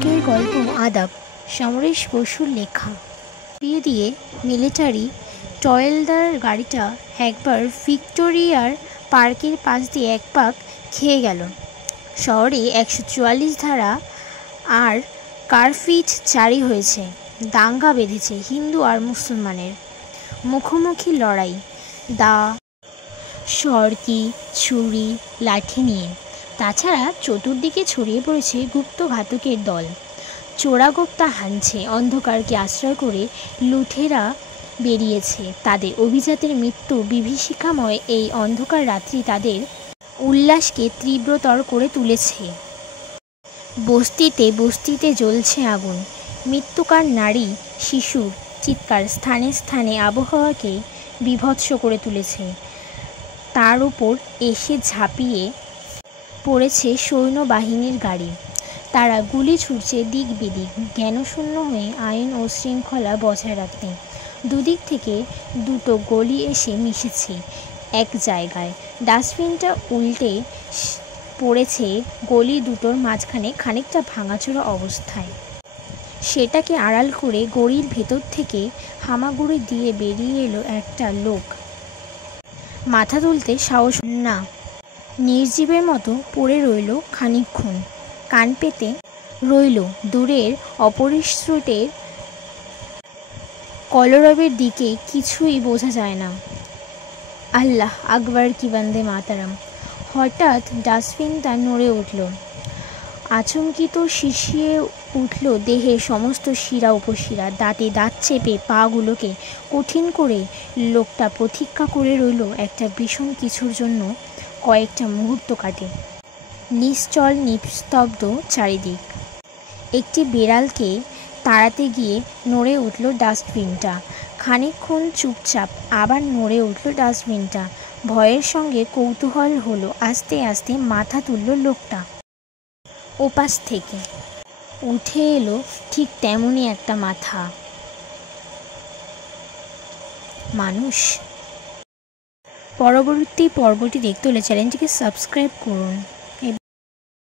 আজকের গল্প আদাব, সমরেশ বসুর লেখা। বিয়ে দিয়ে মিলিটারি টয়েলদার গাড়িটা একবার ভিক্টোরিয়ার পার্কের পাশ দিয়ে এক পাক খেয়ে গেল। শহরে 144 ধারা আর কারফিট জারি হয়েছে। দাঙ্গা বেঁধেছে হিন্দু আর মুসলমানের মুখোমুখি লড়াই, দা, সরকি, ছুরি, লাঠি নিয়ে। তাছাড়া চতুর্দিকে ছড়িয়ে পড়েছে গুপ্তঘাতকের দল। চোরাগোপ্তা হানছে, অন্ধকারকে আশ্রয় করে লুঠেরা বেরিয়েছে। তাদের অভিজাতের মৃত্যু বিভীষিকাময় এই অন্ধকার রাত্রি তাদের উল্লাসকে তীব্রতর করে তুলেছে। বস্তিতে বস্তিতে জ্বলছে আগুন। মৃত্যুকার নারী শিশুর চিৎকার স্থানে স্থানে আবহাওয়াকে বীভৎস করে তুলেছে। তার উপর এসে ঝাঁপিয়ে পড়েছে সৈন্যবাহিনীর গাড়ি। তারা গুলি ছুড়ছে দিক বিদিক, জ্ঞানশূন্য হয়ে আইন ও শৃঙ্খলা বজায় রাখতে। দুদিক থেকে দুটো গলি এসে মিশেছে এক জায়গায়। ডাস্টবিনটা উল্টে পড়েছে গলি দুটোর মাঝখানে খানিকটা ভাঙাচোরা অবস্থায়। সেটাকে আড়াল করে গলির ভেতর থেকে হামাগুড়ি দিয়ে বেরিয়ে এলো একটা লোক। মাথা তুলতে সাহস না, নির্জীবের মতো পড়ে রইল খানিকক্ষণ। কান পেতে রইল দূরের অপরিশ্রুতের কলরবের দিকে। কিছুই বোঝা যায় না। আল্লাহ আকবার কি বন্দে মাতারাম। হঠাৎ ডাস্টবিনটা নড়ে উঠল। আচমকিত শিরশিরে উঠল দেহের সমস্ত শিরা উপশিরা। দাঁতে দাঁত চেপে পাগুলোকে কঠিন করে লোকটা প্রতীক্ষা করে রইল একটা ভীষণ কিছুর জন্য। কয়েকটা মুহূর্ত কাটে। নিশ্চল নিস্তব্ধ চারিদিক। একটি বেড়ালকে তাড়াতে গিয়ে নড়ে উঠল ডাস্টবিনটা। খানিকক্ষণ চুপচাপ, আবার নড়ে উঠল ডাস্টবিনটা। ভয়ের সঙ্গে কৌতূহল হলো। আস্তে আস্তে মাথা তুলল লোকটা। ওপাশ থেকে উঠে এলো ঠিক তেমনই একটা মাথা। মানুষ। পরবর্তী পর্বটি দেখতে হলে চ্যানেলটিকে সাবস্ক্রাইব করুন।